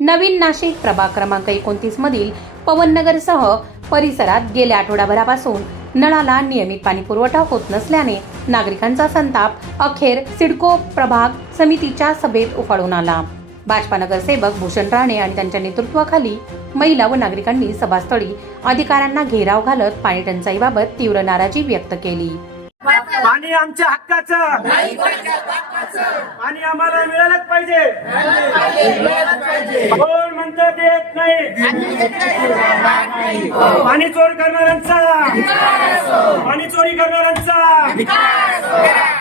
नवीन नाशिक प्रभाग क्रमांक 29 मधील पवननगरसह परिसरात गेल्या आठवडाभरापासून नळाला नियमित पाणी पुरवठा होत नसल्याने नागरिकांचा संताप अखेर सिडको प्रभाग समितीच्या सभेत उफाळून आला। भाजपा नगरसेवक भूषण राणे आणि त्यांच्या नेतृत्वाखाली महिला व नागरिकांनी सभास्थळी अधिकाऱ्यांना घेराव घालत पाणी टंचाईबाबत तीव्र नाराजी व्यक्त केली। पाणी आमच्या हक्काचं, पाणी आम्हाला मिळालंच पाहिजे। कोण म्हणतं देत नाही? पाणी चोर करणाऱ्यांचा, पाणी चोरी करणाऱ्यांचा,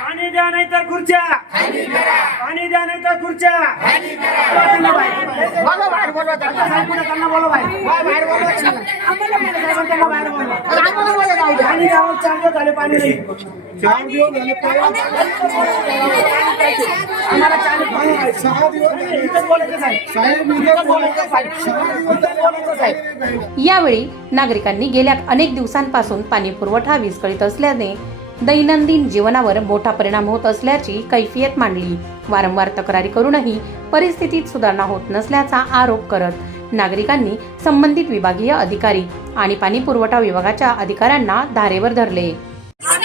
पाणी द्या नाही तर खुर्च्या, पाणी द्या नाही तर खुर्च्या। पाणी गावात 4 दिवस झाले पाणी नाही। यावेळी नागरिकांनी गेल्या अनेक दिवसांपासून पाणी पुरवठा विस्कळीत असल्याने दैनंदिन जीवनावर मोठा परिणाम होत असल्याची कैफियत मांडली। वारंवार तक्रारी करूनही परिस्थितीत सुधारणा होत नसल्याचा आरोप करत नागरिकांनी संबंधित विभागीय अधिकारी आणि पाणी पुरवठा विभागाच्या अधिकाऱ्यांना धारेवर धरले।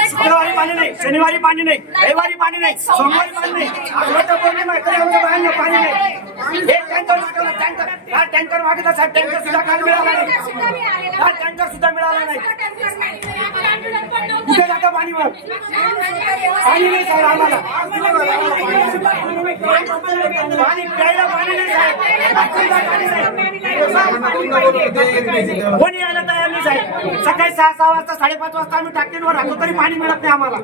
शुक्रवारी पाणी नाही, शनिवारी पाणी नाही, रविवारी पाणी नाही, सोमवारी पाणी नाही, आठवड्यात पौर्णिमा आहे तरी आमच्या बाहेर पाणी नाही। एक टँकर मागवला, टँकर मागितला साहेब, टँकर सुद्धा काल मिळाला नाही, टँकर सुद्धा मिळाला नाही। कुठे जातं पाणी? मग पाणी नाही साहेब आम्हाला, पाणी प्यायला पाणी नाही साहेब, कोणी यायला तयार नाही साहेब। सकाळी 6 वाजता 5:30 वाजता आम्ही टाकीवर राहतो तरी पाणी मिळत नाही आम्हाला।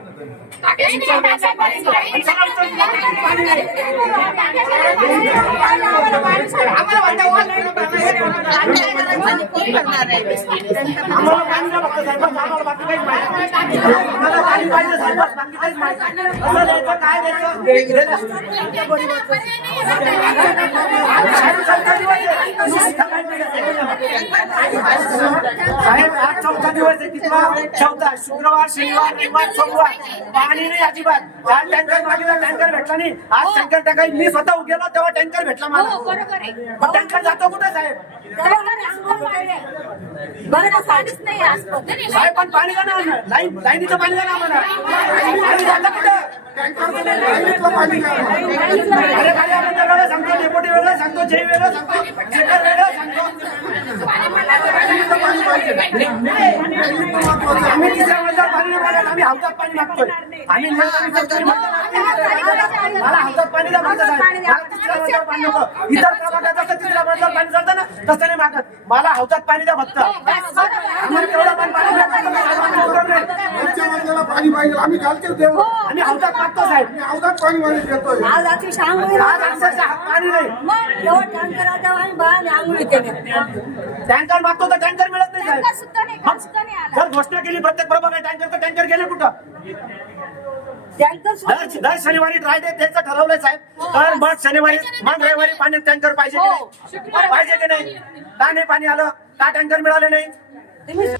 साहेब आज 4था दिवस आहे, कितवा? 4था। शुक्रवार, शनिवार, रविवार, सोमवार पाणी नाही अजिबात। काल टँकर मागितला, टँकर भेटला नाही। आज टँकर टाकाय मी स्वतः गेलो तेव्हा टँकर भेटला मला। टँकर जातो कुठे साहेब? साहेब पण पाणी का नाही? लाईनीचं पाणी का ना आम्हाला? पाणी जातं कुठं? अरे गाडी आपण वेगळं सांगतो, डेपोटी वेगळं सांगतो, जय वेगळं सांगतो, सेक्टर वेगळं सांगतो। आम्ही 3ऱ्या मजल्यावर पाणी नाही मागत, आम्ही हौदात पाणी मागतोय। आम्ही मला हौदात पाणी द्या म्हणतो साहेब, मला 3ऱ्या मजल्यावर पाणी नको। इतर प्रभागात जसं 3ऱ्या मजल्यावर पाणी चालतं ना तसं नाही मागत, मला हौदात पाणी द्या फक्त। आम्हाला तेवढं पण पाणी पाणी पाहिजे, आम्ही घालतो देऊ, आम्ही हौदात मागतो साहेब, हौदात पाणी पाणी देतोय। आज अक्षरशः पाणी नाही। टँकर मागतो तर टँकर मिळत नाही साहेब। जर घोषणा केली प्रत्येक प्रभागात टँकर तर टँकर गेले कुठं? दर शनिवारी ड्राय डे त्याचं ठरवलंय साहेब। तर मग शनिवारी मग रविवारी पाणी टँकर पाहिजे की नाही? पाहिजे की नाही? का नाही पाणी आलं? का टँकर मिळाले नाही?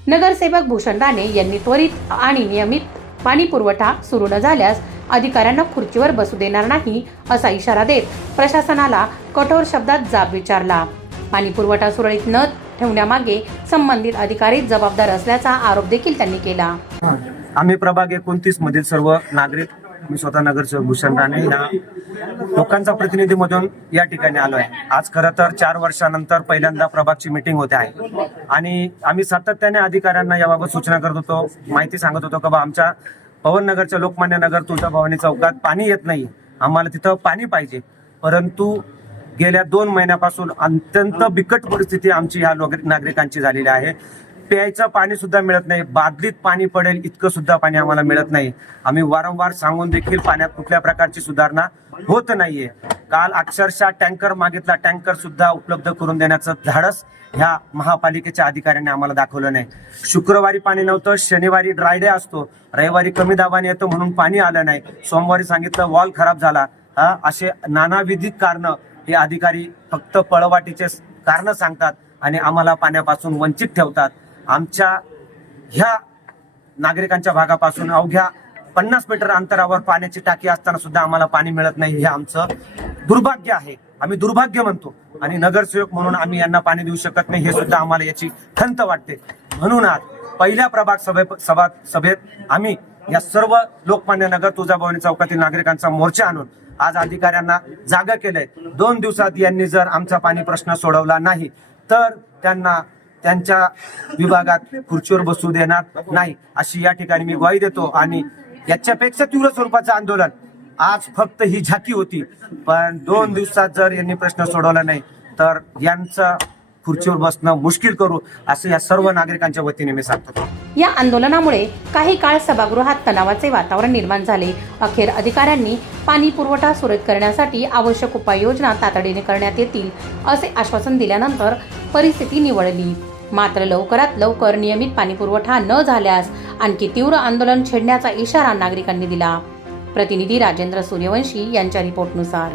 नगरसेवक भूषण राणे यांनी त्वरित आणि नियमित पाणी पुरवठा सुरू न झाल्यास अधिकाऱ्यांना खुर्चीवर बसू देणार नाही असा इशारा देत प्रशासनाला कठोर शब्दात जाब विचारला। पाणी पुरवठा सुरळीत न ठेवण्यामागे संबंधित अधिकारी जबाबदार असल्याचा आरोप देखील त्यांनी केला। आम्ही प्रभाग 29 मधील सर्व नागरिक, मी स्वतः नगरसेवक भूषण राणे या लोकांचा प्रतिनिधी म्हणून या ठिकाणी आलो आहे। आज खरं तर 4 वर्षानंतर पहिल्यांदा प्रभागची मीटिंग होते आहे आणि आम्ही सातत्याने अधिकाऱ्यांना याबाबत सूचना करत होतो, माहिती सांगत होतो की आमच्या पवननगरच्या लोकमान्य नगर तुळजाभवानी चौकात पाणी येत नाही, आम्हाला तिथं पाणी पाहिजे। परंतु गेल्या 2 महिन्यापासून अत्यंत बिकट परिस्थिती आमची ह्या नागरिकांची झालेली आहे। प्यायचं पाणी सुद्धा मिळत नाही, बादलीत पाणी पडेल इतकं सुद्धा पाणी आम्हाला मिळत नाही। आम्ही वारंवार सांगून देखील पाण्यात कुठल्या प्रकारची सुधारणा होत नाहीये। काल अक्षरशः टँकर मागितला, टँकर सुद्धा उपलब्ध करून देण्याचं धाडस ह्या महापालिकेच्या अधिकाऱ्यांनी आम्हाला दाखवलं नाही। शुक्रवारी पाणी नव्हतं, शनिवारी ड्राय डे असतो, रविवारी कमी दाबाने येतं म्हणून पाणी आलं नाही, सोमवारी सांगितलं वॉल खराब झाला। असे नानाविध कारण हे अधिकारी फक्त पळवाटीचे कारण सांगतात आणि आम्हाला पाण्यापासून वंचित ठेवतात। आमच्या ह्या नागरिकांच्या भागापासून अवघ्या 50 मीटर अंतरावर पाण्याची टाकी असताना सुद्धा आम्हाला पाणी मिळत नाही, हे आमचं दुर्भाग्य आहे। आम्ही दुर्भाग्य म्हणतो आणि नगरसेवक म्हणून आम्ही यांना पाणी देऊ शकत नाही हे सुद्धा आम्हाला याची खंत वाटते. म्हणून आज पहिल्या प्रभाग सभेत आम्ही या सर्व लोकमान्य नगर तुळजाभवानी चौकातील नागरिकांचा मोर्चा आणून आज अधिकाऱ्यांना जागा केलंय. 2 दिवसात यांनी जर आमचा पाणी प्रश्न सोडवला नाही तर त्यांना त्यांच्या विभागात खुर्चीवर बसू देणार नाही अशी या ठिकाणी मी ग्वाही देतो. आणि याच्यापेक्षा तीव्र स्वरूपाचं आंदोलन, आज फक्त ही झाकी होती, पण 2 दिवसात जर यांनी प्रश्न सोडवला नाही तर यांचं खुर्चीवर बसणं मुश्किल करू असं या सर्व नागरिकांच्या वतीने मी सांगतो. या आंदोलनामुळे काही काळ सभागृहात तणावाचे वातावरण निर्माण झाले. अखेर अधिकाऱ्यांनी पाणी पुरवठा सुरळीत करण्यासाठी आवश्यक उपाययोजना तातडीने करण्यात येतील असे आश्वासन दिल्यानंतर परिस्थिती निवळली. मात्र लवकरात लवकर नियमित पाणी पुरवठा न झाल्यास आणखी तीव्र आंदोलन छेडण्याचा इशारा नागरिकांनी दिला. प्रतिनिधी राजेंद्र सूर्यवंशी यांच्या रिपोर्टनुसार.